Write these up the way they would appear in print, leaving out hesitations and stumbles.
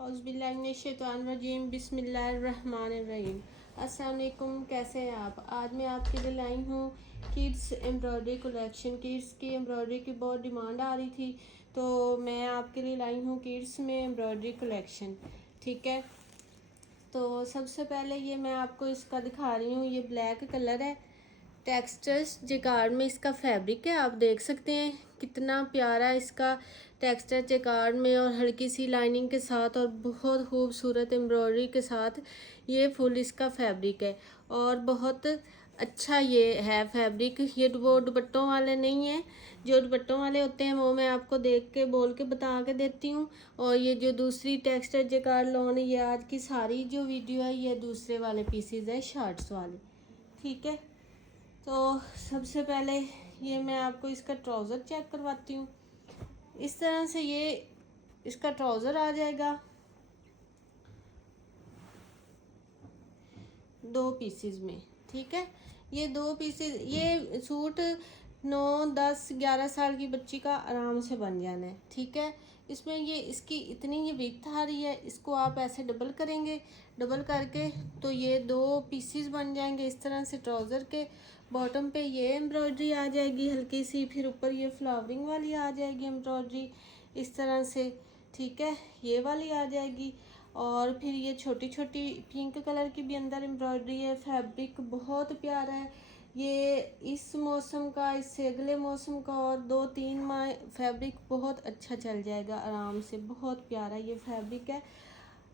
औज़ुबिल्लाहिमिनश्शैतानिर्रजीम बिस्मिल्लाहिर्रहमानिर्रहीम। अस्सलाम वालेकुम, कैसे हैं आप। आज मैं आपके लिए लाई हूँ किड्स एम्ब्रॉयडरी कलेक्शन। किड्स की एम्ब्रॉयडरी की बहुत डिमांड आ रही थी, तो मैं आपके लिए लाई हूँ किड्स में एम्ब्रॉयडरी कलेक्शन। ठीक है, तो सबसे पहले ये मैं आपको इसका दिखा रही हूँ। ये ब्लैक कलर है, टेक्सचर्स जेकार्ड में इसका फैब्रिक है। आप देख सकते हैं कितना प्यारा इसका टेक्सचर जेकार्ड में, और हल्की सी लाइनिंग के साथ, और बहुत खूबसूरत एम्ब्रॉयडरी के साथ ये फुल इसका फैब्रिक है। और बहुत अच्छा ये है फैब्रिक। ये वो दुपट्टों वाले नहीं है। जो दुपट्टों वाले होते हैं वो मैं आपको देख के बोल के बता के देती हूँ। और ये जो दूसरी टेक्सचर जेकार्ड लॉन, ये आज की सारी जो वीडियो है ये दूसरे वाले पीसीज है, शर्ट्स वाले। ठीक है, तो सबसे पहले ये मैं आपको इसका ट्राउज़र चेक करवाती हूँ। इस तरह से ये इसका ट्राउज़र आ जाएगा, 2 पीसेस में। ठीक है, ये 2 पीसेस, ये सूट 9, 10, 11 साल की बच्ची का आराम से बन जाना है। ठीक है, इसमें ये इसकी इतनी ये विड्थ आ रही है, इसको आप ऐसे डबल करेंगे, डबल करके तो ये 2 पीसेस बन जाएंगे इस तरह से। ट्राउज़र के बॉटम पे ये एम्ब्रॉयडरी आ जाएगी हल्की सी, फिर ऊपर ये फ्लावरिंग वाली आ जाएगी एम्ब्रॉयडरी इस तरह से। ठीक है, ये वाली आ जाएगी, और फिर ये छोटी छोटी पिंक कलर की भी अंदर एम्ब्रॉयडरी है। फैब्रिक बहुत प्यारा है ये, इस मौसम का, इससे अगले मौसम का, और 2-3 माह फैब्रिक बहुत अच्छा चल जाएगा आराम से। बहुत प्यारा ये फैब्रिक है,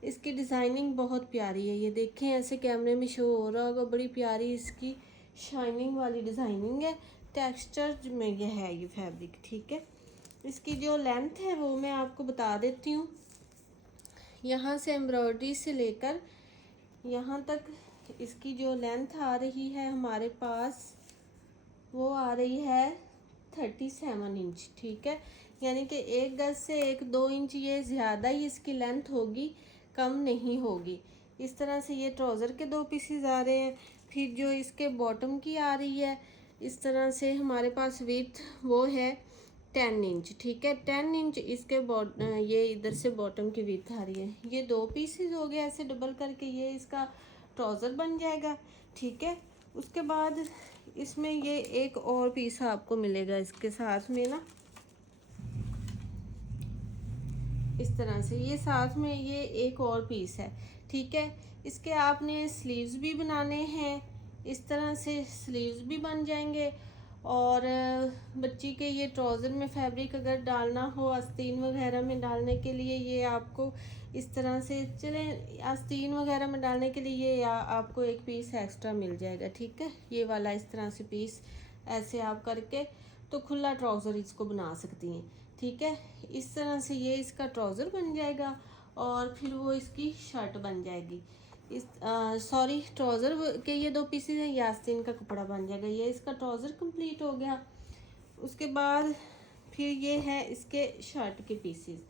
इसकी डिज़ाइनिंग बहुत प्यारी है। ये देखें, ऐसे कैमरे में शो हो रहा होगा, बड़ी प्यारी इसकी शाइनिंग वाली डिज़ाइनिंग है। टेक्सचर में ये है ये फैब्रिक। ठीक है, इसकी जो लेंथ है वो मैं आपको बता देती हूँ। यहाँ से एम्ब्रॉयडरी से लेकर यहाँ तक इसकी जो लेंथ आ रही है हमारे पास, वो आ रही है 37 इंच। ठीक है, यानी कि 1 गज से 1-2 इंच ये ज़्यादा ही इसकी लेंथ होगी, कम नहीं होगी। इस तरह से ये ट्राउज़र के 2 पीसेस आ रहे हैं। फिर जो इसके बॉटम की आ रही है, इस तरह से हमारे पास विड्थ वो है 10 इंच। ठीक है, 10 इंच इसके ये इधर से बॉटम की विड्थ आ रही है। ये 2 पीसेस हो गए ऐसे डबल करके, ये इसका ट्राउज़र बन जाएगा। ठीक है, उसके बाद इसमें ये एक और पीस आपको मिलेगा इसके साथ में ना, इस तरह से ये साथ में ये एक और पीस है। ठीक है, इसके आपने स्लीव्स भी बनाने हैं, इस तरह से स्लीव्स भी बन जाएंगे। और बच्ची के ये ट्राउज़र में फैब्रिक अगर डालना हो आस्तीन वगैरह में डालने के लिए, ये आपको इस तरह से, चलें आस्तीन वगैरह में डालने के लिए ये आपको एक पीस एक्स्ट्रा मिल जाएगा। ठीक है, ये वाला इस तरह से पीस ऐसे आप करके तो खुला ट्राउज़र इसको बना सकती हैं। ठीक है, इस तरह से ये इसका ट्राउज़र बन जाएगा, और फिर वो इसकी शर्ट बन जाएगी। इस सॉरी, ट्राउज़र के ये 2 पीसेस हैं, ये आस्तीन का कपड़ा बन जाएगा। ये इसका ट्राउज़र कंप्लीट हो गया। उसके बाद फिर ये है इसके शर्ट के पीसेस।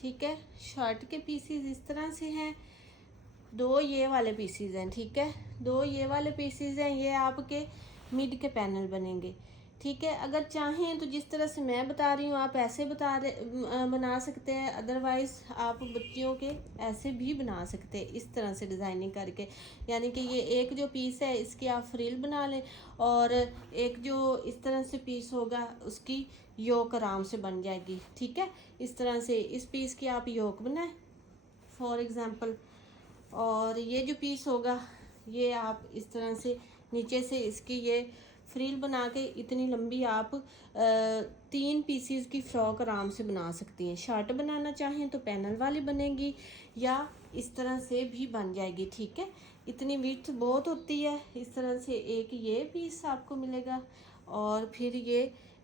ठीक है, शर्ट के पीसेस इस तरह से हैं, 2 ये वाले पीसेस हैं। ठीक है, 2 ये वाले पीसेस हैं, ये आपके मिड के पैनल बनेंगे। ठीक है, अगर चाहें तो जिस तरह से मैं बता रही हूँ आप ऐसे बना सकते हैं, अदरवाइज़ आप बच्चियों के ऐसे भी बना सकते हैं इस तरह से डिज़ाइनिंग करके। यानी कि ये एक जो पीस है इसकी आप फ्रिल बना लें, और एक जो इस तरह से पीस होगा उसकी योक आराम से बन जाएगी। ठीक है, इस तरह से इस पीस की आप योक बनाएं फॉर एग्ज़ाम्पल, और ये जो पीस होगा ये आप इस तरह से नीचे से इसकी ये फ्रिल बना के इतनी लंबी आप 3 पीसीज की फ़्रॉक आराम से बना सकती हैं। शर्ट बनाना चाहें तो पैनल वाली बनेगी, या इस तरह से भी बन जाएगी। ठीक है, इतनी विड्थ बहुत होती है। इस तरह से एक ये पीस आपको मिलेगा, और फिर ये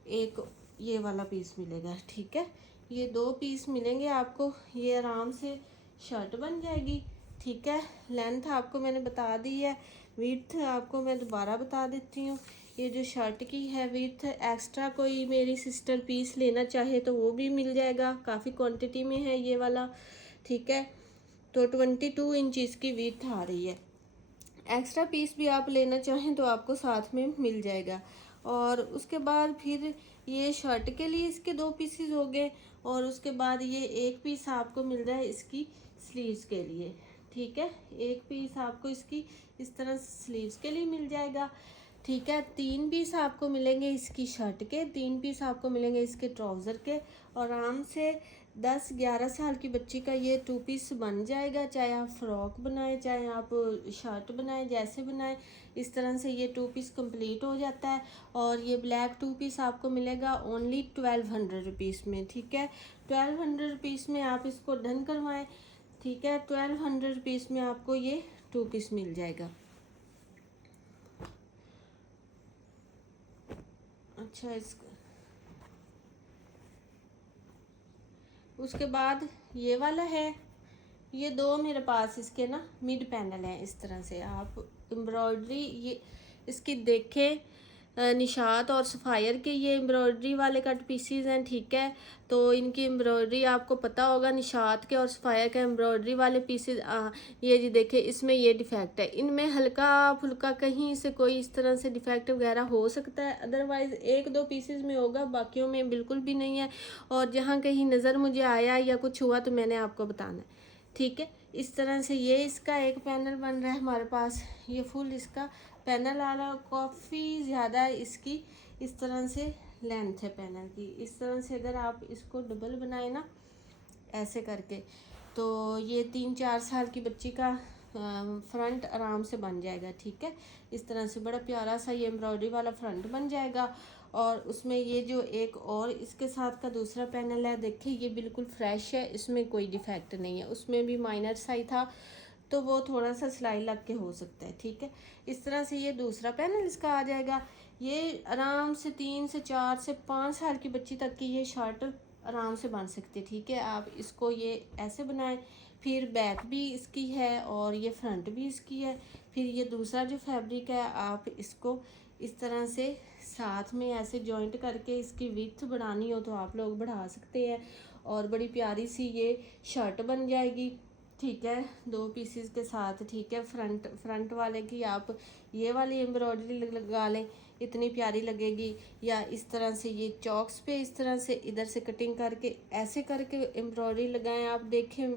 एक ये वाला पीस मिलेगा। ठीक है, ये 2 पीस मिलेंगे आपको, ये आराम से शर्ट बन जाएगी। ठीक है, लेंथ आपको मैंने बता दी है, विड्थ आपको मैं दोबारा बता देती हूँ। ये जो शर्ट की है विड्थ, एक्स्ट्रा कोई मेरी सिस्टर पीस लेना चाहे तो वो भी मिल जाएगा, काफ़ी क्वांटिटी में है ये वाला। ठीक है, तो 22 इंच की विड्थ आ रही है। एक्स्ट्रा पीस भी आप लेना चाहें तो आपको साथ में मिल जाएगा। और उसके बाद फिर ये शर्ट के लिए इसके 2 पीसेस हो गए, और उसके बाद ये एक पीस आपको मिल रहा है इसकी स्लीव्स के लिए, ठीक है। एक पीस आपको इसकी इस तरह स्लीव्स के लिए मिल जाएगा, ठीक है। 3 पीस आपको मिलेंगे इसकी शर्ट के, 3 पीस आपको मिलेंगे इसके ट्राउज़र के। और आराम से 10-11 साल की बच्ची का ये 2 पीस बन जाएगा, चाहे आप फ्रॉक बनाएं, चाहे आप शर्ट बनाएं, जैसे बनाएं इस तरह से ये 2 पीस कंप्लीट हो जाता है। और ये ब्लैक 2 पीस आपको मिलेगा ओनली 1200 रुपीज़ में, ठीक है। 1200 रुपीज़ में आप इसको डन करवाएं, ठीक है। 1200 रुपीज़ में आपको ये 2 पीस मिल जाएगा। अच्छा, उसके बाद ये वाला है, ये 2 मेरे पास इसके ना मिड पैनल हैं। इस तरह से आप एम्ब्रॉयडरी ये इसकी देखें, निशात और सफ़ायर के ये एम्ब्रॉयडरी वाले कट पीसीज हैं, ठीक है। तो इनकी एम्ब्रॉयडरी आपको पता होगा, निशात के और सफ़ायर के एम्ब्रॉयडरी वाले पीसीज। ये जी देखें, इसमें ये डिफेक्ट है, इनमें हल्का फुल्का कहीं से कोई इस तरह से डिफेक्ट वगैरह हो सकता है, अदरवाइज़ 1-2 पीसीज में होगा, बाकियों में बिल्कुल भी नहीं है। और जहाँ कहीं नज़र मुझे आया या कुछ हुआ तो मैंने आपको बताना है, ठीक है। इस तरह से ये इसका एक पैनल बन रहा है हमारे पास, ये फुल इसका पैनल आ रहा है। काफ़ी ज़्यादा इसकी इस तरह से लेंथ है पैनल की। इस तरह से अगर आप इसको डबल बनाए ना ऐसे करके, तो ये 3-4 साल की बच्ची का फ्रंट आराम से बन जाएगा, ठीक है। इस तरह से बड़ा प्यारा सा ये एम्ब्रॉयडरी वाला फ्रंट बन जाएगा। और उसमें ये जो एक और इसके साथ का दूसरा पैनल है, देखिए ये बिल्कुल फ्रेश है, इसमें कोई डिफेक्ट नहीं है। उसमें भी माइनर साइज था तो वो थोड़ा सा सिलाई लग के हो सकता है, ठीक है। इस तरह से ये दूसरा पैनल इसका आ जाएगा। ये आराम से 3 से 4 से 5 साल की बच्ची तक की ये शर्ट आराम से बन सकती है, ठीक है। आप इसको ये ऐसे बनाएं, फिर बैक भी इसकी है और ये फ्रंट भी इसकी है। फिर ये दूसरा जो फैब्रिक है, आप इसको इस तरह से साथ में ऐसे जॉइंट करके इसकी विड्थ बढ़ानी हो तो आप लोग बढ़ा सकते हैं, और बड़ी प्यारी सी ये शर्ट बन जाएगी, ठीक है। 2 पीसीज के साथ, ठीक है। फ्रंट वाले की आप ये वाली एम्ब्रॉयडरी लगा लें, इतनी प्यारी लगेगी। या इस तरह से ये चॉक्स पे इस तरह से इधर से कटिंग करके ऐसे करके एम्ब्रॉयडरी लगाएं। आप देखें,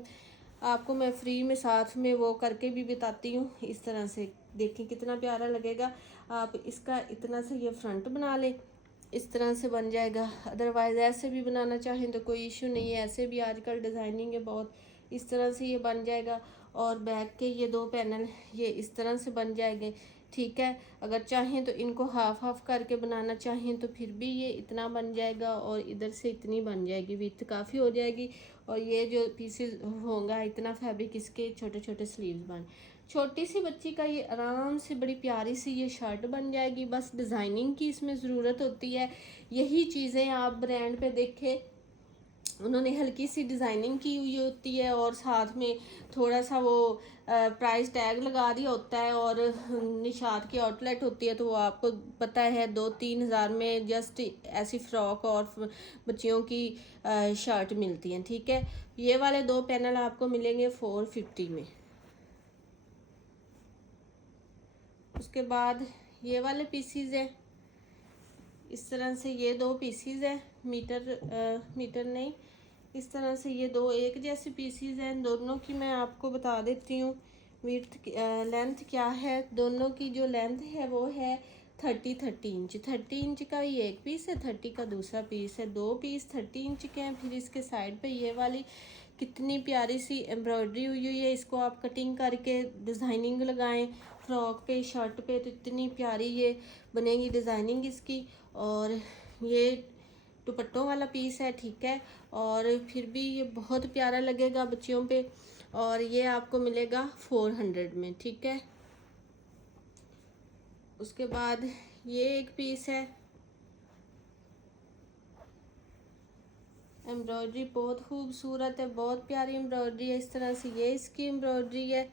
आपको मैं फ्री में साथ में वो करके भी बताती हूँ। इस तरह से देखें कितना प्यारा लगेगा। आप इसका इतना से ये फ्रंट बना लें, इस तरह से बन जाएगा। अदरवाइज़ ऐसे भी बनाना चाहें तो कोई इशू नहीं है, ऐसे भी आजकल डिज़ाइनिंग है बहुत। इस तरह से ये बन जाएगा। और बैक के ये 2 पैनल ये इस तरह से बन जाएंगे, ठीक है। अगर चाहें तो इनको हाफ हाफ करके बनाना चाहें तो फिर भी ये इतना बन जाएगा, और इधर से इतनी बन जाएगी, विड्थ काफ़ी हो जाएगी। और ये जो पीसेस होगा इतना फैब्रिक, इसके छोटे छोटे स्लीव्स बन, छोटी सी बच्ची का ये आराम से बड़ी प्यारी सी ये शर्ट बन जाएगी। बस डिज़ाइनिंग की इसमें ज़रूरत होती है। यही चीज़ें आप ब्रांड पे देखें, उन्होंने हल्की सी डिज़ाइनिंग की हुई होती है और साथ में थोड़ा सा वो प्राइस टैग लगा दिया होता है। और निशात की आउटलेट होती है तो वो आपको पता है 2-3 हज़ार में जस्ट ऐसी फ़्रॉक और बच्चियों की शर्ट मिलती हैं, ठीक है। ये वाले 2 पैनल आपको मिलेंगे 450 में। उसके बाद ये वाले पीसीज हैं, इस तरह से ये 2 पीसीज हैं, मीटर नहीं, इस तरह से ये 2 एक जैसे पीसीज हैं। दोनों की मैं आपको बता देती हूँ विड्थ लेंथ क्या है। दोनों की जो लेंथ है वो है 30 इंच। 30 इंच का ये एक पीस है, 30 का दूसरा पीस है। 2 पीस 30 इंच के हैं। फिर इसके साइड पे ये वाली कितनी प्यारी सी एम्ब्रॉयडरी हुई हुई है, इसको आप कटिंग करके डिज़ाइनिंग लगाएं फ्रॉक पे, शर्ट पे, तो इतनी प्यारी ये बनेगी डिज़ाइनिंग इसकी। और ये दुपट्टों वाला पीस है, ठीक है। और फिर भी ये बहुत प्यारा लगेगा बच्चियों पे। और ये आपको मिलेगा 400 में, ठीक है। उसके बाद ये एक पीस है, एम्ब्रॉयडरी बहुत खूबसूरत है, बहुत प्यारी एम्ब्रॉयडरी है। इस तरह से ये इसकी एम्ब्रॉयडरी है,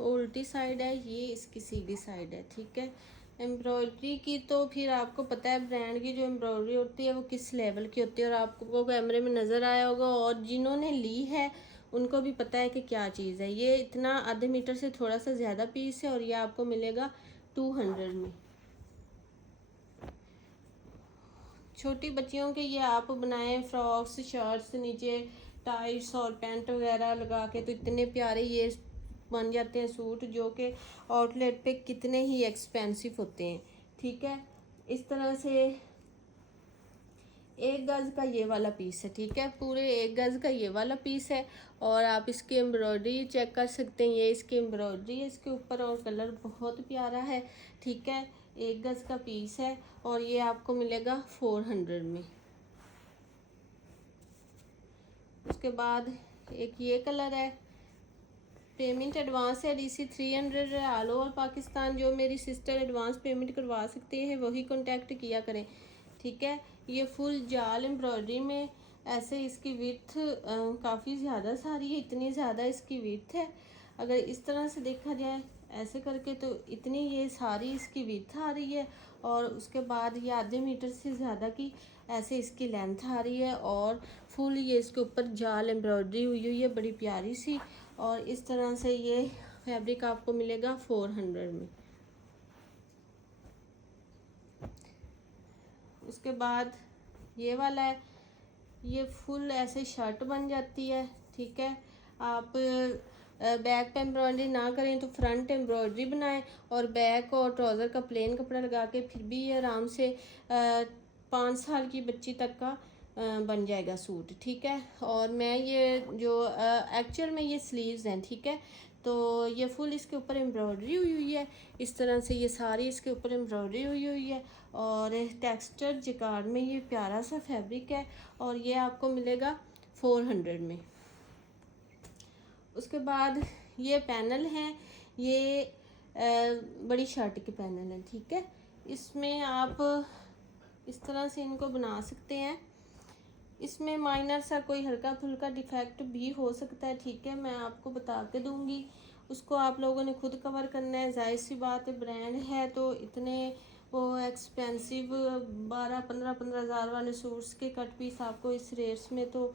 उल्टी साइड है, ये इसकी सीधी साइड है, ठीक है। एम्ब्रॉयडरी की तो फिर आपको पता है ब्रांड की जो एम्ब्रॉयडरी होती है वो किस लेवल की होती है, और आपको कैमरे में नज़र आया होगा। और जिन्होंने ली है उनको भी पता है कि क्या चीज़ है। ये इतना आधे मीटर से थोड़ा सा ज़्यादा पीस है, और ये आपको मिलेगा 200 में। छोटी बच्चियों के ये आप बनाएं, फ्रॉक्स, शर्ट्स, नीचे टाइट्स और पैंट वगैरह लगा के, तो इतने प्यारे ये बन जाते हैं सूट, जो कि आउटलेट पे कितने ही एक्सपेंसिव होते हैं। ठीक है, इस तरह से 1 गज का ये वाला पीस है। ठीक है, पूरे 1 गज का ये वाला पीस है। और आप इसकी एम्ब्रॉयडरी चेक कर सकते हैं, ये इसकी एम्ब्रॉयडरी है इसके ऊपर, और कलर बहुत प्यारा है। ठीक है, 1 गज का पीस है और ये आपको मिलेगा 400 में। उसके बाद एक ये कलर है, पेमेंट एडवांस है DC 300 ऑल ओवर पाकिस्तान। जो मेरी सिस्टर एडवांस पेमेंट करवा सकते हैं वही कांटेक्ट किया करें। ठीक है, ये फुल जाल एम्ब्रॉयडरी में, ऐसे इसकी विड्थ काफ़ी ज़्यादा सारी है, इतनी ज़्यादा इसकी विड्थ है। अगर इस तरह से देखा जाए ऐसे करके तो इतनी ये सारी इसकी विड्थ आ रही है, और उसके बाद ये आधे मीटर से ज़्यादा की ऐसे इसकी लेंथ आ रही है, और फुल ये इसके ऊपर जाल एम्ब्रॉयडरी हुई है बड़ी प्यारी सी। और इस तरह से ये फैब्रिक आपको मिलेगा 400 में। उसके बाद ये वाला है, ये फुल ऐसे शर्ट बन जाती है। ठीक है, आप बैक पे एम्ब्रॉयडरी ना करें तो फ्रंट एम्ब्रॉयडरी बनाएं, और बैक और ट्राउज़र का प्लेन कपड़ा लगा के फिर भी ये आराम से 5 साल की बच्ची तक का बन जाएगा सूट। ठीक है, और मैं ये जो एक्चुअल में ये स्लीव्स हैं। ठीक है, तो ये फुल इसके ऊपर एम्ब्रॉयडरी हुई हुई है, इस तरह से ये सारी इसके ऊपर एम्ब्रॉयडरी हुई हुई है, और टेक्सचर जिकार्ड में ये प्यारा सा फैब्रिक है, और ये आपको मिलेगा 400 में। उसके बाद ये पैनल हैं, ये बड़ी शर्ट के पैनल हैं। ठीक है, इसमें आप इस तरह से इनको बना सकते हैं। इसमें माइनर सा कोई हल्का फुल्का डिफेक्ट भी हो सकता है। ठीक है, मैं आपको बता के दूंगी, उसको आप लोगों ने खुद कवर करना है। जाहिर सी बात है, ब्रांड है तो इतने वो एक्सपेंसिव 12-15 हज़ार वाले सूट्स के कट पीस आपको इस रेट्स में तो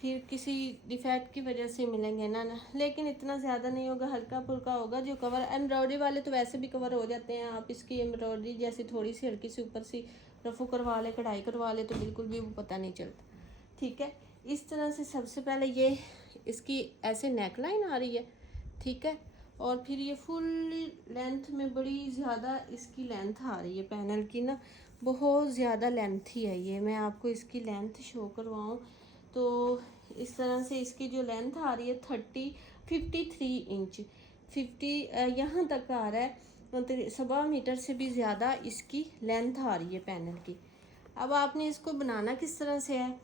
फिर किसी डिफेक्ट की वजह से मिलेंगे ना। लेकिन इतना ज़्यादा नहीं होगा, हल्का फुल्का होगा जो कवर। एम्ब्रॉयडरी वाले तो वैसे भी कवर हो जाते हैं, आप इसकी एम्ब्रॉयडरी जैसी थोड़ी सी हल्की सी ऊपर सी रफू करवा ले, कढ़ाई करवा ले, तो बिल्कुल भी वो पता नहीं चलता। ठीक है, इस तरह से सबसे पहले ये इसकी ऐसे नेक लाइन आ रही है। ठीक है, और फिर ये फुल लेंथ में बड़ी ज़्यादा इसकी लेंथ आ रही है पैनल की ना, बहुत ज़्यादा लेंथ ही है ये। मैं आपको इसकी लेंथ शो करवाऊँ तो इस तरह से इसकी जो लेंथ आ रही है 53 इंच, 50 यहाँ तक आ रहा है, मतलब 1.25 मीटर से भी ज़्यादा इसकी लेंथ आ रही है पैनल की। अब आपने इसको बनाना किस तरह से है,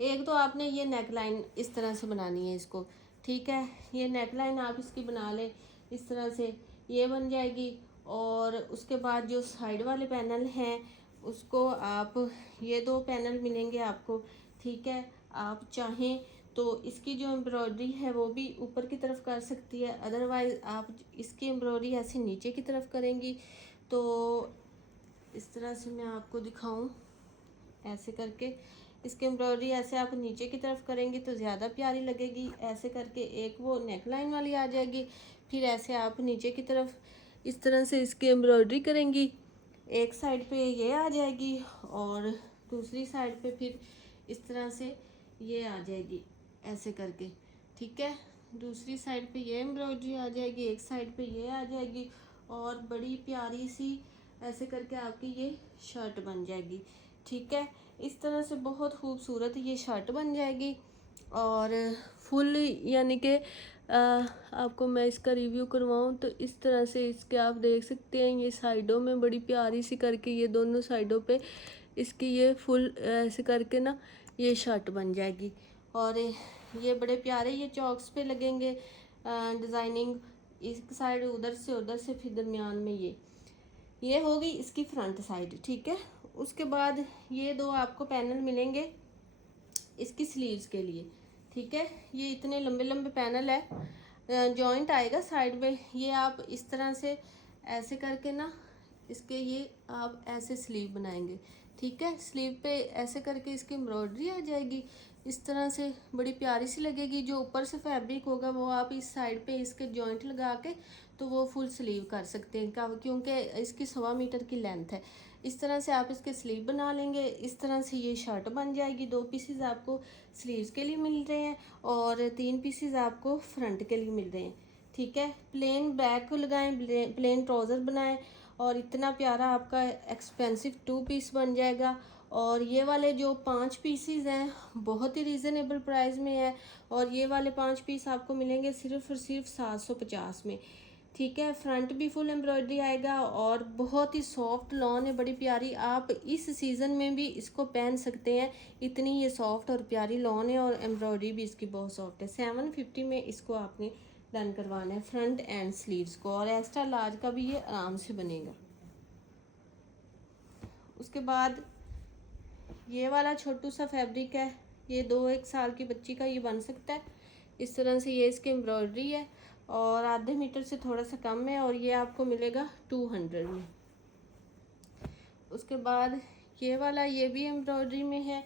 एक तो आपने ये नेक लाइन इस तरह से बनानी है इसको। ठीक है, ये नेक लाइन आप इसकी बना लें इस तरह से, ये बन जाएगी। और उसके बाद जो साइड वाले पैनल हैं उसको आप, ये 2 पैनल मिलेंगे आपको। ठीक है, आप चाहें तो इसकी जो एम्ब्रॉयडरी है वो भी ऊपर की तरफ कर सकती है, अदरवाइज़ आप इसकी एम्ब्रॉयडरी ऐसे नीचे की तरफ करेंगी। तो इस तरह से मैं आपको दिखाऊं, ऐसे करके इसकी एम्ब्रॉयडरी ऐसे आप नीचे की तरफ करेंगी तो ज़्यादा प्यारी लगेगी। ऐसे करके एक वो नेक लाइन वाली आ जाएगी, फिर ऐसे आप नीचे की तरफ इस तरह से इसकी एम्ब्रॉयडरी करेंगी, एक साइड पे ये आ जाएगी और दूसरी साइड पे फिर इस तरह से ये आ जाएगी ऐसे करके। ठीक है, दूसरी साइड पे ये एम्ब्रॉयडरी आ जाएगी, एक साइड पे ये आ जाएगी, और बड़ी प्यारी सी ऐसे करके आपकी ये शर्ट बन जाएगी। ठीक है, इस तरह से बहुत खूबसूरत ये शर्ट बन जाएगी। और फुल यानी कि आपको मैं इसका रिव्यू करवाऊँ तो इस तरह से इसके आप देख सकते हैं, ये साइडों में बड़ी प्यारी सी करके, ये दोनों साइडों पे इसकी ये फुल ऐसे करके ना ये शर्ट बन जाएगी। और ये बड़े प्यारे ये चॉक्स पे लगेंगे डिज़ाइनिंग, एक साइड उधर से फिर दरमियान में ये हो गई इसकी फ्रंट साइड। ठीक है, उसके बाद ये 2 आपको पैनल मिलेंगे इसकी स्लीव्स के लिए। ठीक है, ये इतने लंबे लंबे पैनल है, जॉइंट आएगा साइड में। ये आप इस तरह से ऐसे करके ना इसके ये आप ऐसे स्लीव बनाएंगे। ठीक है, स्लीव पे ऐसे करके इसकी एम्ब्रॉयडरी आ जाएगी, इस तरह से बड़ी प्यारी सी लगेगी। जो ऊपर से फैब्रिक होगा वो आप इस साइड पे इसके जॉइंट लगा के तो वो फुल स्लीव कर सकते हैं, क्योंकि इसकी 1.25 मीटर की लेंथ है। इस तरह से आप इसके स्लीव बना लेंगे। इस तरह से ये शर्ट बन जाएगी। 2 पीसेस आपको स्लीव्स के लिए मिल रहे हैं और 3 पीसेस आपको फ्रंट के लिए मिल रहे हैं, ठीक है। प्लेन बैक लगाएं, प्लेन ट्राउज़र बनाएं और इतना प्यारा आपका एक्सपेंसिव 2 पीस बन जाएगा। और ये वाले जो 5 पीसेस हैं बहुत ही रीज़नेबल प्राइस में है और ये वाले 5 पीस आपको मिलेंगे सिर्फ और सिर्फ 750 में, ठीक है। फ्रंट भी फुल एम्ब्रॉयडरी आएगा और बहुत ही सॉफ्ट लॉन है, बड़ी प्यारी। आप इस सीज़न में भी इसको पहन सकते हैं, इतनी ये सॉफ्ट और प्यारी लॉन है और एम्ब्रॉयडरी भी इसकी बहुत सॉफ्ट है। 750 में इसको आपने डन करवाना है फ्रंट एंड स्लीव्स को, और एक्स्ट्रा लार्ज का भी ये आराम से बनेगा। उसके बाद ये वाला छोटू सा फैब्रिक है, ये 2-1 साल की बच्ची का ये बन सकता है। इस तरह से ये इसकी एम्ब्रॉयडरी है और आधे मीटर से थोड़ा सा कम है और ये आपको मिलेगा 200 में। उसके बाद ये वाला ये भी एम्ब्रॉयडरी में है।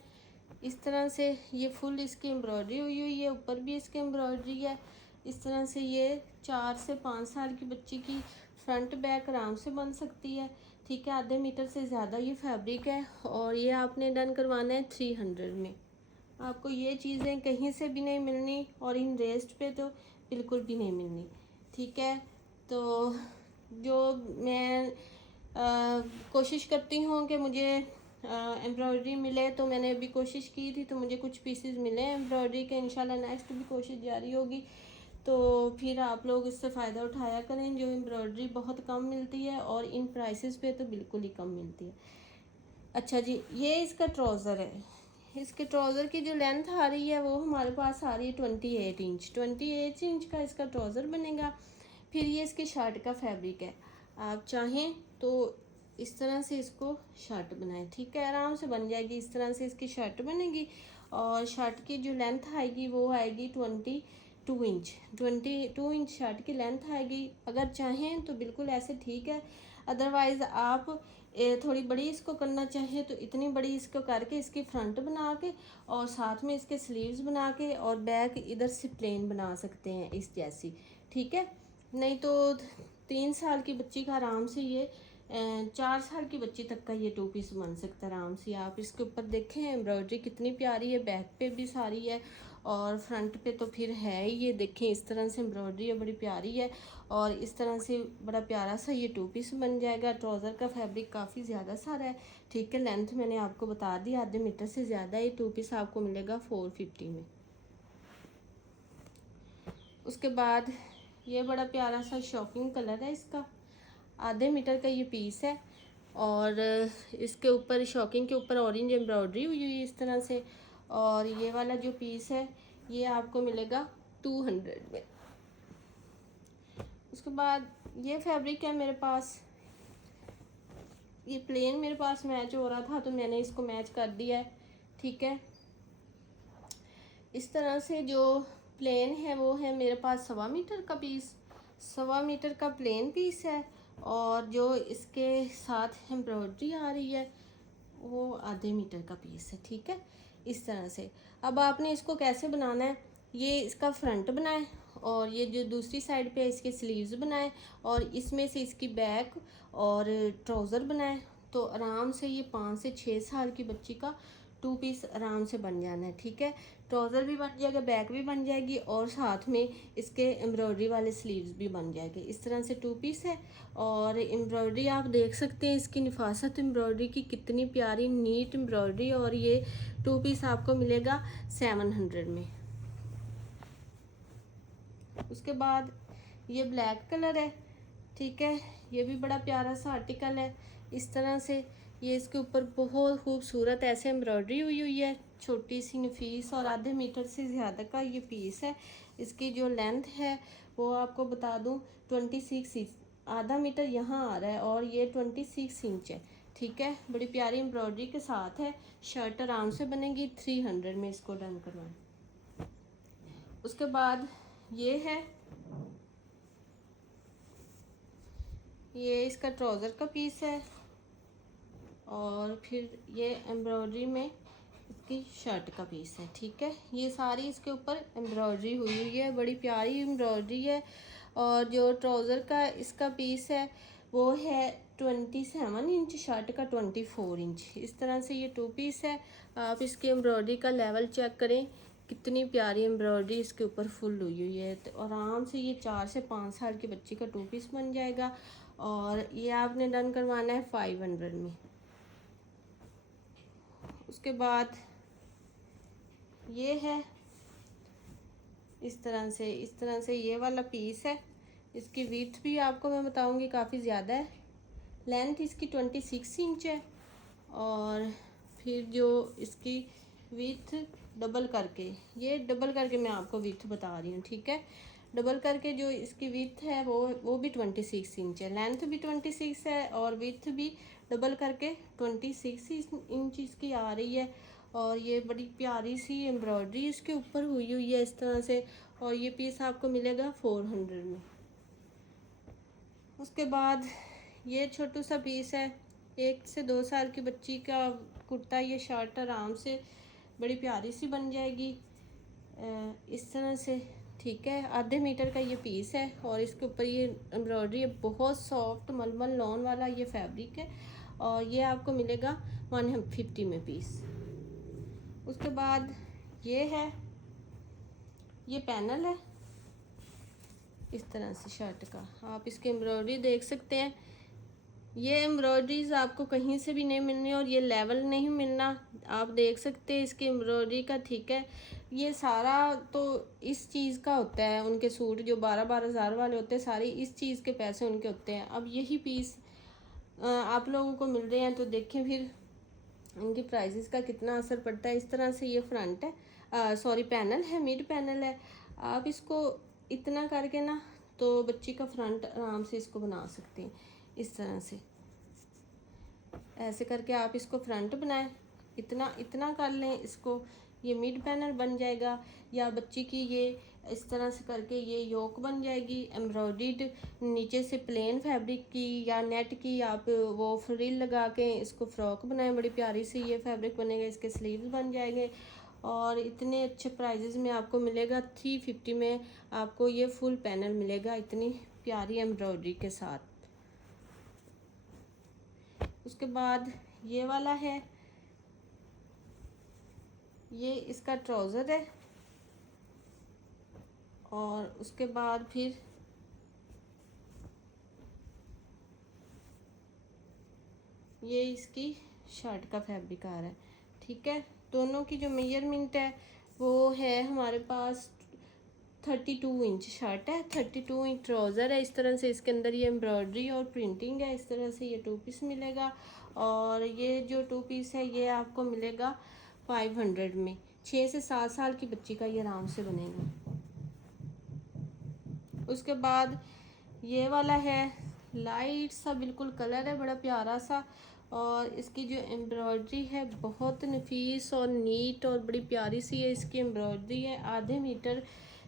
इस तरह से ये फुल इसकी एम्ब्रॉयडरी हुई हुई है, ऊपर भी इसकी एम्ब्रॉयडरी है। इस तरह से ये 4 से 5 साल की बच्ची की फ्रंट बैक आराम से बन सकती है, ठीक है। आधे मीटर से ज़्यादा ये फैब्रिक है और ये आपने डन करवाना है 300 में। आपको ये चीज़ें कहीं से भी नहीं मिलनी और इन रेस्ट पे तो बिल्कुल भी नहीं मिलनी, ठीक है। तो जो मैं कोशिश करती हूँ कि मुझे एम्ब्रॉयडरी मिले, तो मैंने अभी कोशिश की थी तो मुझे कुछ पीसेस मिले एम्ब्रॉयडरी के। इंशाल्लाह नेक्स्ट भी कोशिश जारी होगी, तो फिर आप लोग इससे फ़ायदा उठाया करें। जो एम्ब्रॉयडरी बहुत कम मिलती है और इन प्राइसेस पे तो बिल्कुल ही कम मिलती है। अच्छा जी, ये इसका ट्राउज़र है। इसके ट्राउज़र की जो लेंथ आ रही है वो हमारे पास आ रही है 28 इंच। 28 इंच का इसका ट्राउज़र बनेगा। फिर ये इसकी शर्ट का फैब्रिक है। आप चाहें तो इस तरह से इसको शर्ट बनाएं, ठीक है, आराम से बन जाएगी। इस तरह से इसकी शर्ट बनेगी और शर्ट की जो लेंथ आएगी वो आएगी 22 इंच। 22 इंच शर्ट की लेंथ आएगी। अगर चाहें तो बिल्कुल ऐसे ठीक है, अदरवाइज़ आप थोड़ी बड़ी इसको करना चाहें तो इतनी बड़ी इसको करके इसकी फ्रंट बना के और साथ में इसके स्लीव्स बना के और बैक इधर से प्लेन बना सकते हैं इस जैसी, ठीक है। नहीं तो 3 साल की बच्ची का आराम से ये 4 साल की बच्ची तक का ये 2 पीस बन सकता है आराम से। आप इसके ऊपर देखें एम्ब्रॉयडरी कितनी प्यारी है, बैक पे भी सारी है और फ्रंट पे तो फिर है ही। ये देखें इस तरह से एम्ब्रॉयडरी है, बड़ी प्यारी है और इस तरह से बड़ा प्यारा सा ये 2 पीस बन जाएगा। ट्राउज़र का फैब्रिक काफ़ी ज़्यादा सारा है, ठीक है। लेंथ मैंने आपको बता दी, आधे मीटर से ज़्यादा। ये 2 पीस आपको मिलेगा 450 में। उसके बाद ये बड़ा प्यारा सा शॉकिंग कलर है इसका, आधे मीटर का ये पीस है और इसके ऊपर शॉकिंग के ऊपर ऑरेंज एम्ब्रॉयडरी हुई हुई है इस तरह से। और ये वाला जो पीस है ये आपको मिलेगा 200 में। उसके बाद ये फैब्रिक है मेरे पास, ये प्लेन मेरे पास मैच हो रहा था तो मैंने इसको मैच कर दिया है, ठीक है। इस तरह से जो प्लेन है वो है मेरे पास 1.25 मीटर का पीस, 1.25 मीटर का प्लेन पीस है और जो इसके साथ एम्ब्रॉयडरी आ रही है वो आधे मीटर का पीस है, ठीक है। इस तरह से अब आपने इसको कैसे बनाना है, ये इसका फ्रंट बनाएं और ये जो दूसरी साइड पे इसके स्लीव्स बनाएं और इसमें से इसकी बैक और ट्राउज़र बनाएं, तो आराम से ये 5 से 6 साल की बच्ची का 2 पीस आराम से बन जाना है, ठीक है। ट्राउज़र भी बन जाएगा, बैक भी बन जाएगी और साथ में इसके एम्ब्रॉयडरी वाले स्लीव्स भी बन जाएंगे। इस तरह से 2 पीस है और एम्ब्रॉयडरी आप देख सकते हैं इसकी निफासत एम्ब्रॉयडरी की, कितनी प्यारी नीट एम्ब्रॉयडरी। और ये 2 पीस आपको मिलेगा 700 में। उसके बाद ये ब्लैक कलर है, ठीक है, ये भी बड़ा प्यारा सा आर्टिकल है। इस तरह से ये इसके ऊपर बहुत खूबसूरत ऐसे एम्ब्रॉयडरी हुई हुई है, छोटी सी नफीस और आधे मीटर से ज़्यादा का ये पीस है। इसकी जो लेंथ है वो आपको बता दूं 26 इंच, आधा मीटर यहाँ आ रहा है और ये 26 इंच है, ठीक है। बड़ी प्यारी एम्ब्रॉयडरी के साथ है। शर्ट आराम से बनेगी, 300 में इसको डन करवाएं। उसके बाद ये है, ये इसका ट्राउज़र का पीस है और फिर ये एम्ब्रॉयडरी में इसकी शर्ट का पीस है, ठीक है। ये सारी इसके ऊपर एम्ब्रॉयडरी हुई हुई है, बड़ी प्यारी एम्ब्रॉयडरी है। और जो ट्राउज़र का इसका पीस है वो है 27 इंच, शर्ट का 24 इंच। इस तरह से ये 2 पीस है। आप इसके एम्ब्रॉयडरी का लेवल चेक करें, कितनी प्यारी एम्ब्रॉयडरी इसके ऊपर फुल हुई है। तो आराम से ये 4 से 5 साल की बच्ची का 2 पीस बन जाएगा। और ये आपने डन करवाना है 500 में। उसके बाद ये है इस तरह से ये वाला पीस है। इसकी विड्थ भी आपको मैं बताऊंगी, काफ़ी ज़्यादा है। लेंथ इसकी 26 इंच है। और फिर जो इसकी विड्थ डबल करके, ये डबल करके मैं आपको विड्थ बता रही हूँ, ठीक है। डबल करके जो इसकी विड्थ है वो भी 26 इंच है। लेंथ भी 26 है और विड्थ भी डबल करके 26 इंच इसकी आ रही है। और ये बड़ी प्यारी सी एम्ब्रॉयडरी इसके ऊपर हुई है इस तरह से। और ये पीस आपको मिलेगा 400 में। उसके बाद ये छोटू सा पीस है, 1 से 2 साल की बच्ची का कुर्ता। ये शर्ट आराम से बड़ी प्यारी सी बन जाएगी इस तरह से, ठीक है। आधे मीटर का ये पीस है और इसके ऊपर ये एम्ब्रॉयडरी है। बहुत सॉफ्ट मलमल लॉन वाला ये फैब्रिक है। और ये आपको मिलेगा 150 में पीस। उसके बाद ये है, ये पैनल है इस तरह से शर्ट का। आप इसकी एम्ब्रॉयडरी देख सकते हैं। ये एम्ब्रॉयडरीज आपको कहीं से भी नहीं मिलनी और ये लेवल नहीं मिलना। आप देख सकते हैं इसकी एम्ब्रॉयडरी का, ठीक है। ये सारा तो इस चीज़ का होता है। उनके सूट जो 12-12 हज़ार वाले होते हैं, सारे इस चीज़ के पैसे उनके होते हैं। अब यही पीस आप लोगों को मिल रहे हैं तो देखें फिर इनकी प्राइसेस का कितना असर पड़ता है। इस तरह से ये फ्रंट है, सॉरी पैनल है, मिड पैनल है। आप इसको इतना करके ना तो बच्ची का फ्रंट आराम से इसको बना सकते हैं इस तरह से। ऐसे करके आप इसको फ्रंट बनाएं, इतना इतना कर लें इसको, ये मिड पैनल बन जाएगा। या बच्ची की ये इस तरह से करके ये योक बन जाएगी एम्ब्रॉयडर्ड, नीचे से प्लेन फैब्रिक की या नेट की आप वो फ्रिल लगा के इसको फ्रॉक बनाएं। बड़ी प्यारी सी ये फैब्रिक बनेगा, इसके स्लीव्स बन जाएंगे। और इतने अच्छे प्राइजेस में आपको मिलेगा। 350 में आपको ये फुल पैनल मिलेगा इतनी प्यारी एम्ब्रॉयडरी के साथ। उसके बाद ये वाला है, ये इसका ट्राउज़र है। और उसके बाद फिर ये इसकी शर्ट का फैब्रिक आ रहा है, ठीक है। दोनों की जो मेजरमेंट है वो है हमारे पास 32 इंच शर्ट है, 32 इंच ट्राउज़र है। इस तरह से इसके अंदर ये एम्ब्रॉयडरी और प्रिंटिंग है। इस तरह से ये 2 पीस मिलेगा। और ये जो 2 पीस है ये आपको मिलेगा 500 में। 6 से 7 साल की बच्ची का ये आराम से बनेगा। उसके बाद ये वाला है, लाइट सा बिल्कुल कलर है, बड़ा प्यारा सा। और इसकी जो एम्ब्रॉयडरी है बहुत नफीस और नीट और बड़ी प्यारी सी है इसकी एम्ब्रॉयडरी है। आधे मीटर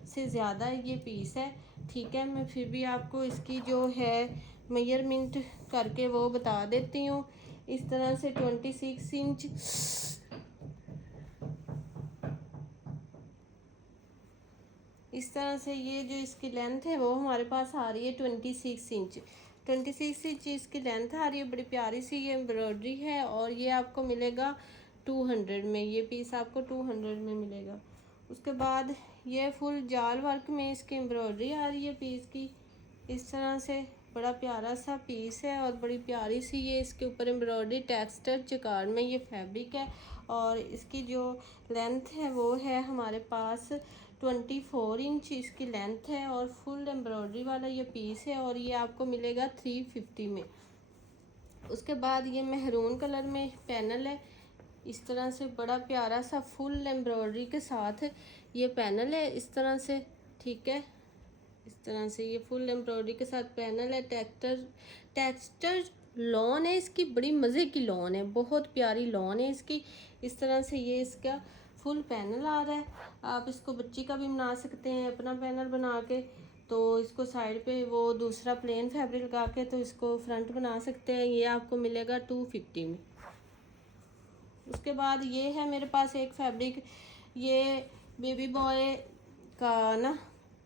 से ज़्यादा ये पीस है, ठीक है। मैं फिर भी आपको इसकी जो है मेजरमेंट करके वो बता देती हूँ। इस तरह से 26 इंच इस तरह से ये जो इसकी लेंथ है वो हमारे पास आ रही है 26 इंच। 26 इंच इसकी लेंथ आ रही है। बड़ी प्यारी सी ये एम्ब्रॉयडरी है। और ये आपको मिलेगा 200 में। ये पीस आपको 200 में मिलेगा। उसके बाद ये फुल जाल वर्क में इसकी एम्ब्रॉयडरी आ रही है पीस की इस तरह से। बड़ा प्यारा सा पीस है और बड़ी प्यारी सी ये इसके ऊपर एम्ब्रॉयडरी टेक्सचर जकार्ड में ये फैब्रिक है। और इसकी जो लेंथ है वो है हमारे पास 24 इंच इसकी लेंथ है। और फुल एम्ब्रॉयडरी वाला ये पीस है और ये आपको मिलेगा 350 में। उसके बाद ये मेहरून कलर में पैनल है इस तरह से, बड़ा प्यारा सा फुल एम्ब्रॉयडरी के साथ ये पैनल है इस तरह से, ठीक है। इस तरह से ये फुल एम्ब्रॉयडरी के साथ पैनल है। टेक्सचर लॉन है इसकी, बड़ी मज़े की लॉन है, बहुत प्यारी लॉन है इसकी। इस तरह से ये इसका फुल पैनल आ रहा है। आप इसको बच्ची का भी बना सकते हैं अपना पैनल बना के। तो इसको साइड पे वो दूसरा प्लेन फैब्रिक लगा के तो इसको फ्रंट बना सकते हैं। ये आपको मिलेगा 250 में। उसके बाद ये है मेरे पास एक फैब्रिक, ये बेबी बॉय का ना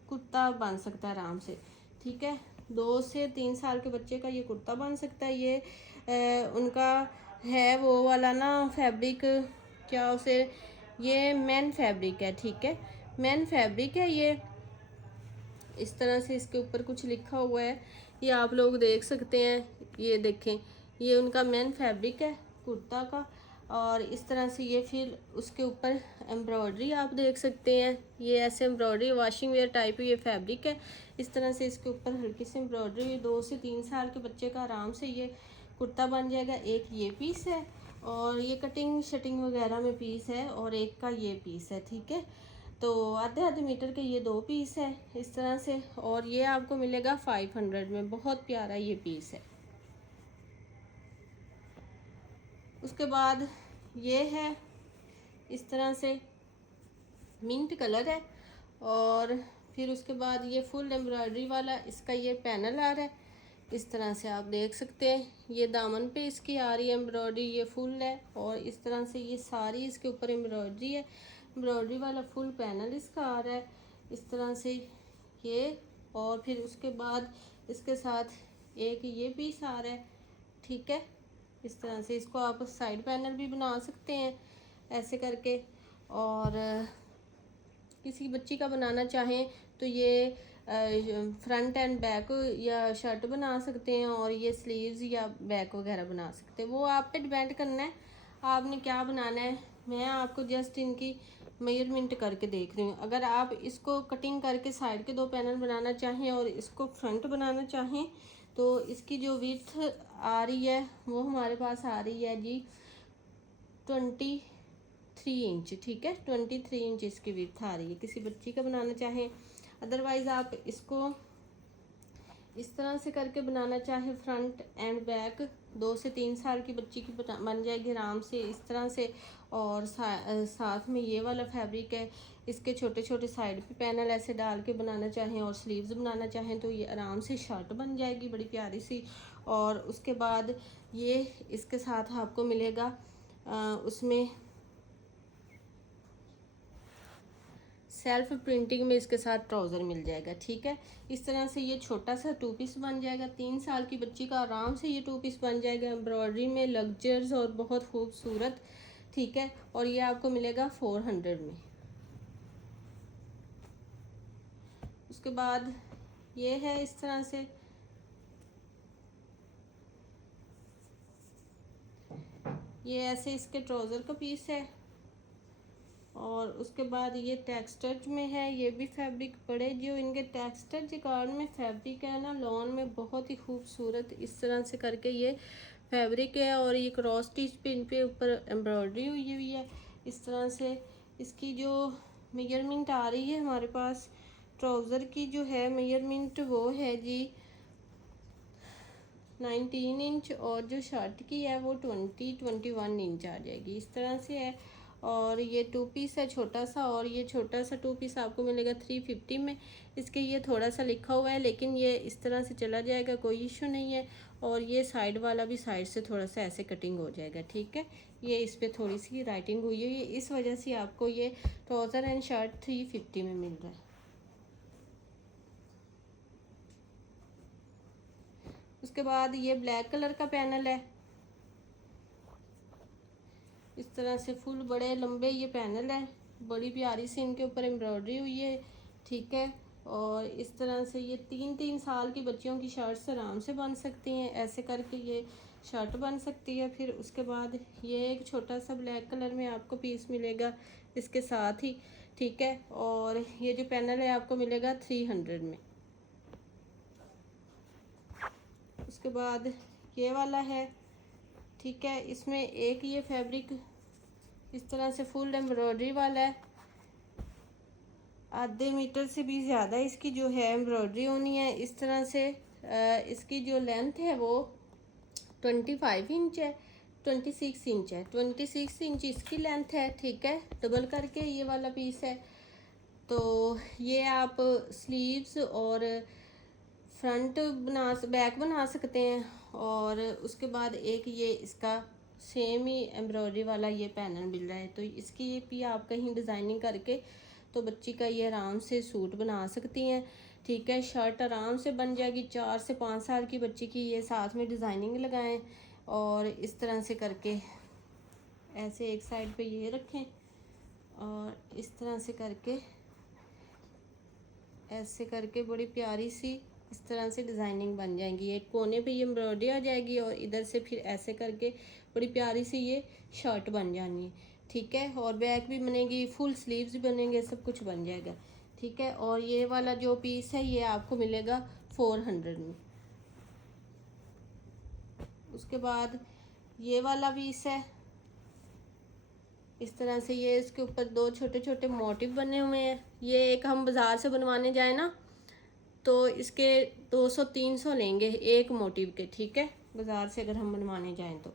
कुर्ता बन सकता है आराम से, ठीक है। 2 से 3 साल के बच्चे का ये कुर्ता बन सकता है। ये उनका है वो वाला ना फैब्रिक, क्या उसे, ये मैन फैब्रिक है, ठीक है, मैन फैब्रिक है ये। इस तरह से इसके ऊपर कुछ लिखा हुआ है, ये आप लोग देख सकते हैं, ये देखें, ये उनका मैन फैब्रिक है कुर्ता का। और इस तरह से ये फिर उसके ऊपर एम्ब्रॉयडरी आप देख सकते हैं, ये ऐसे एम्ब्रॉयडरी वॉशिंग वेयर टाइप ये फैब्रिक है। इस तरह से इसके ऊपर हल्की सी एम्ब्रॉयडरी, 2 से 3 साल के बच्चे का आराम से ये कुर्ता बन जाएगा। एक ये पीस है और ये कटिंग शटिंग वगैरह में पीस है, और एक का ये पीस है, ठीक है। तो आधे आधे मीटर के ये 2 पीस है इस तरह से, और ये आपको मिलेगा 500 में। बहुत प्यारा ये पीस है। उसके बाद ये है इस तरह से मिंट कलर है, और फिर उसके बाद ये फुल एम्ब्रॉयडरी वाला इसका ये पैनल आ रहा है। इस तरह से आप देख सकते हैं, ये दामन पे इसकी आ रही है एम्ब्रॉयडरी, ये फुल है, और इस तरह से ये सारी इसके ऊपर एम्ब्रॉयडरी है। एम्ब्रॉयडरी वाला फुल पैनल इसका आ रहा है इस तरह से ये। और फिर उसके बाद इसके साथ एक ये पीस आ रहा है, ठीक है। इस तरह से इसको आप साइड पैनल भी बना सकते हैं ऐसे करके। और किसी बच्ची का बनाना चाहें तो ये फ्रंट एंड बैक या शर्ट बना सकते हैं, और ये स्लीव्स या बैक वगैरह बना सकते हैं। वो आप पे डिपेंड करना है आपने क्या बनाना है। मैं आपको जस्ट इनकी मेजरमेंट करके देख रही हूँ। अगर आप इसको कटिंग करके साइड के 2 पैनल बनाना चाहें और इसको फ्रंट बनाना चाहें, तो इसकी जो विड्थ आ रही है वो हमारे पास आ रही है जी 23 इंच, ठीक है, 23 इंच इसकी विड्थ आ रही है किसी बच्ची का बनाना चाहें। अदरवाइज़ आप इसको इस तरह से करके बनाना चाहे फ्रंट एंड बैक, 2 से 3 साल की बच्ची की बन जाएगी आराम से इस तरह से। और साथ में ये वाला फैब्रिक है, इसके छोटे छोटे साइड पे पैनल ऐसे डाल के बनाना चाहें और स्लीव्स बनाना चाहें तो ये आराम से शर्ट बन जाएगी बड़ी प्यारी सी। और उसके बाद ये इसके साथ आपको मिलेगा उसमें सेल्फ प्रिंटिंग में इसके साथ ट्राउज़र मिल जाएगा, ठीक है। इस तरह से ये छोटा सा 2 पीस बन जाएगा। 3 साल की बच्ची का आराम से ये 2 पीस बन जाएगा एम्ब्रॉयडरी में, लग्जर्स और बहुत खूबसूरत, ठीक है। और ये आपको मिलेगा 400 में। उसके बाद ये है इस तरह से, ये ऐसे इसके ट्राउज़र का पीस है। और उसके बाद ये टेक्सचर में है, ये भी फैब्रिक बड़े जो इनके टेक्सचर के कारण में फैब्रिक है ना लॉन में बहुत ही खूबसूरत इस तरह से करके ये फैब्रिक है। और ये क्रॉस स्टिच पे इन पे ऊपर एम्ब्रॉयडरी हुई है इस तरह से। इसकी जो मेजरमेंट आ रही है हमारे पास ट्राउज़र की जो है मेजरमेंट वो है जी 19 इंच, और जो शर्ट की है वो 21 इंच आ जाएगी इस तरह से है। और ये 2 पीस है छोटा सा, और ये छोटा सा 2 पीस आपको मिलेगा 350 में। इसके ये थोड़ा सा लिखा हुआ है लेकिन ये इस तरह से चला जाएगा, कोई इशू नहीं है। और ये साइड वाला भी साइड से थोड़ा सा ऐसे कटिंग हो जाएगा, ठीक है। ये इस पर थोड़ी सी राइटिंग हुई है, इस वजह से आपको ये ट्राउज़र एंड शर्ट 350 में मिल रहा है। उसके बाद ये ब्लैक कलर का पैनल है, इस तरह से फुल बड़े लंबे ये पैनल है, बड़ी प्यारी सी इनके ऊपर एम्ब्रॉयडरी हुई है, ठीक है। और इस तरह से ये 3 साल की बच्चियों की शर्ट्स आराम से बन सकती हैं, ऐसे करके ये शर्ट बन सकती है। फिर उसके बाद ये एक छोटा सा ब्लैक कलर में आपको पीस मिलेगा इसके साथ ही, ठीक है। और ये जो पैनल है आपको मिलेगा 300 में। उसके बाद ये वाला है, ठीक है, इसमें एक ये फैब्रिक इस तरह से फुल एम्ब्रॉयडरी वाला है, आधे मीटर से भी ज़्यादा इसकी जो है एम्ब्रॉयडरी होनी है इस तरह से। इसकी जो लेंथ है वो 25 इंच है, 26 इंच है, 26 इंच इसकी लेंथ है, ठीक है। डबल करके ये वाला पीस है। तो ये आप स्लीव्स और फ्रंट बैक बना सकते हैं। और उसके बाद एक ये इसका सेम ही एम्ब्रॉयडरी वाला ये पैनल मिल रहा है, तो इसकी भी आप कहीं डिज़ाइनिंग करके तो बच्ची का ये आराम से सूट बना सकती हैं, ठीक है। शर्ट आराम से बन जाएगी। 4 से 5 साल की बच्ची की ये साथ में डिज़ाइनिंग लगाएं और इस तरह से करके ऐसे एक साइड पे ये रखें और इस तरह से करके ऐसे करके बड़ी प्यारी सी इस तरह से डिज़ाइनिंग बन जाएंगी। एक कोने पे ये एम्ब्रॉयडरी आ जाएगी और इधर से फिर ऐसे करके बड़ी प्यारी सी ये शर्ट बन जानी है। ठीक है। और बैक भी बनेगी, फुल स्लीव्स भी बनेंगे, सब कुछ बन जाएगा। ठीक है। और ये वाला जो पीस है ये आपको मिलेगा 400 में। उसके बाद ये वाला पीस है इस तरह से, ये इसके ऊपर 2 छोटे छोटे मोटिव बने हुए हैं। ये एक हम बाज़ार से बनवाने जाए ना तो इसके 200-300 लेंगे एक मोटिव के। ठीक है। बाज़ार से अगर हम बनवाने जाएं तो।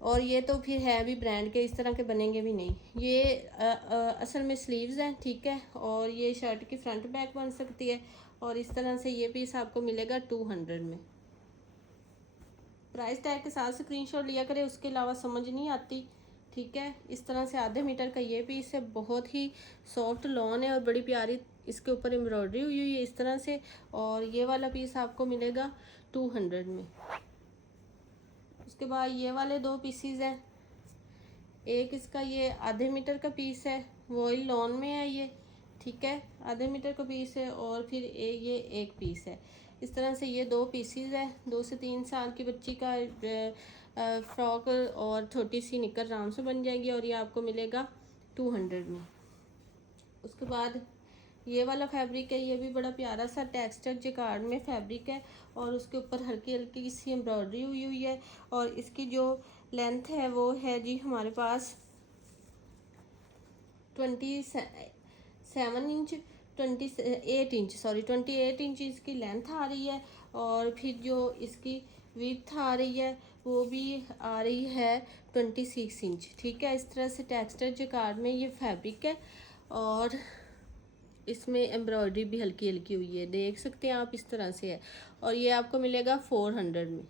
और ये तो फिर है भी ब्रांड के, इस तरह के बनेंगे भी नहीं। ये असल में स्लीव्स हैं। ठीक है। और ये शर्ट की फ्रंट बैक बन सकती है। और इस तरह से ये पीस आपको मिलेगा 200 में। प्राइस टैग के साथ स्क्रीनशॉट लिया करें, उसके अलावा समझ नहीं आती। ठीक है। इस तरह से आधे मीटर का ये पीस है, बहुत ही सॉफ्ट लॉन है और बड़ी प्यारी इसके ऊपर एम्ब्रॉयडरी हुई हुई है इस तरह से। और ये वाला पीस आपको मिलेगा 200 में। उसके बाद ये वाले 2 पीसीज हैं। एक इसका ये आधे मीटर का पीस है, वॉइल लॉन में है ये। ठीक है। आधे मीटर का पीस है। और फिर ये एक पीस है। इस तरह से ये 2 पीसीज है। 2 से 3 साल की बच्ची का फ्रॉक और छोटी सी निकर आराम से बन जाएगी और ये आपको मिलेगा 200 में। उसके बाद ये वाला फैब्रिक है, ये भी बड़ा प्यारा सा टेक्सचर जैकार्ड में फैब्रिक है और उसके ऊपर हल्की हल्की सी एम्ब्रॉयडरी हुई हुई है। और इसकी जो लेंथ है वो है जी हमारे पास 27 इंच 28 इंच 28 इंच इसकी लेंथ आ रही है। और फिर जो इसकी विड्थ आ रही है वो भी आ रही है 26 इंच। ठीक है। इस तरह से टेक्सचर जैकार्ड में ये फैब्रिक है और इसमें एम्ब्रॉयडरी भी हल्की हल्की हुई है, देख सकते हैं आप। इस तरह से है और ये आपको मिलेगा 400 में।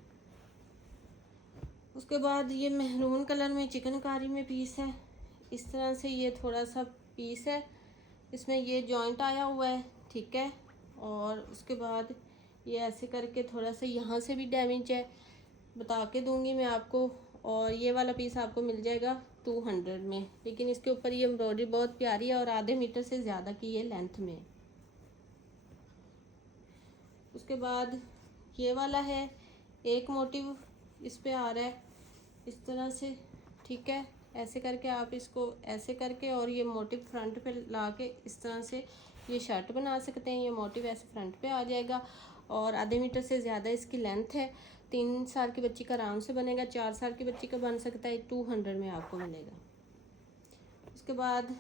उसके बाद ये मेहरून कलर में चिकनकारी में पीस है इस तरह से। ये थोड़ा सा पीस है, इसमें ये जॉइंट आया हुआ है। ठीक है। और उसके बाद ये ऐसे करके थोड़ा सा यहाँ से भी डैमेज है, बता के दूंगी मैं आपको। और ये वाला पीस आपको मिल जाएगा 200 में। लेकिन इसके ऊपर ये एम्ब्रॉयडरी बहुत प्यारी है और आधे मीटर से ज़्यादा की ये लेंथ में। उसके बाद ये वाला है, एक मोटिव इस पे आ रहा है इस तरह से। ठीक है। ऐसे करके आप इसको ऐसे करके और ये मोटिव फ्रंट पे ला के इस तरह से ये शर्ट बना सकते हैं। ये मोटिव ऐसे फ्रंट पे आ जाएगा और आधे मीटर से ज़्यादा इसकी लेंथ है। 3 साल की बच्ची का आराम से बनेगा, 4 साल की बच्ची का बन सकता है। 200 में आपको मिलेगा। उसके बाद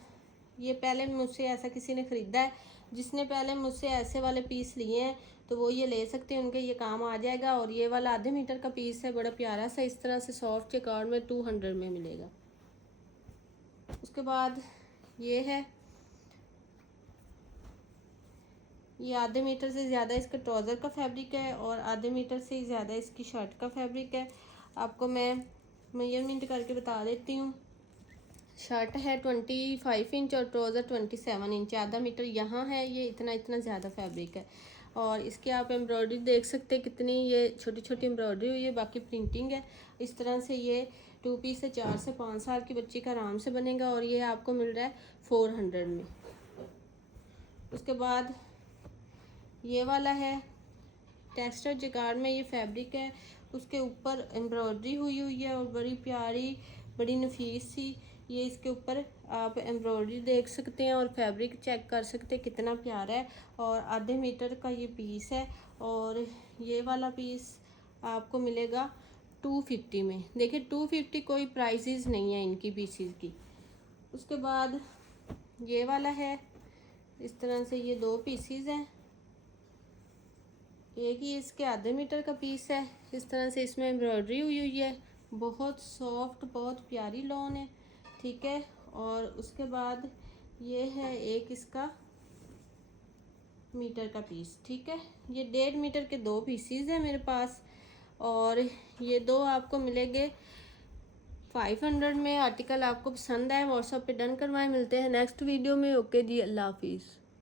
ये पहले मुझसे ऐसा किसी ने ख़रीदा है, जिसने पहले मुझसे ऐसे वाले पीस लिए हैं तो वो ये ले सकते हैं, उनके ये काम आ जाएगा। और ये वाला आधे मीटर का पीस है, बड़ा प्यारा सा इस तरह से सॉफ्ट जैकार्ड में 200 में मिलेगा। उसके बाद ये है, ये आधे मीटर से ज़्यादा इसका ट्राउज़र का फैब्रिक है और आधे मीटर से ज़्यादा इसकी शर्ट का फैब्रिक है। आपको मैं मेजरमेंट करके बता देती हूँ। शर्ट है 25 इंच और ट्राउज़र 27 इंच। आधा मीटर यहाँ है, ये इतना इतना ज़्यादा फैब्रिक है। और इसके आप एम्ब्रॉयडरी देख सकते हैं कितनी ये छोटी छोटी एम्ब्रॉयडरी हुई है, बाकी प्रिंटिंग है। इस तरह से ये 2 पीस से 4 से 5 साल की बच्ची का आराम से बनेगा और ये आपको मिल रहा है 400 में। उसके बाद ये वाला है, टेक्सचर जैकार्ड में ये फैब्रिक है, उसके ऊपर एम्ब्रॉयडरी हुई हुई है और बड़ी प्यारी बड़ी नफीस सी ये इसके ऊपर आप एम्ब्रॉयडरी देख सकते हैं और फैब्रिक चेक कर सकते हैं कितना प्यारा है। और आधे मीटर का ये पीस है और ये वाला पीस आपको मिलेगा 250 में। देखिए 250 कोई प्राइसेस नहीं है इनकी पीसीज की। उसके बाद ये वाला है, इस तरह से ये 2 पीसीज हैं। एक ही इसके आधे मीटर का पीस है, इस तरह से इसमें एम्ब्रॉयडरी हुई हुई है, बहुत सॉफ्ट बहुत प्यारी लॉन है। ठीक है। और उसके बाद ये है एक इसका मीटर का पीस। ठीक है। ये 1.5 मीटर के 2 पीसीज हैं मेरे पास और ये 2 आपको मिलेंगे 500 में। आर्टिकल आपको पसंद आए व्हाट्सएप पे डन करवाएं। मिलते हैं नेक्स्ट वीडियो में। ओके जी, अल्लाह हाफिज़।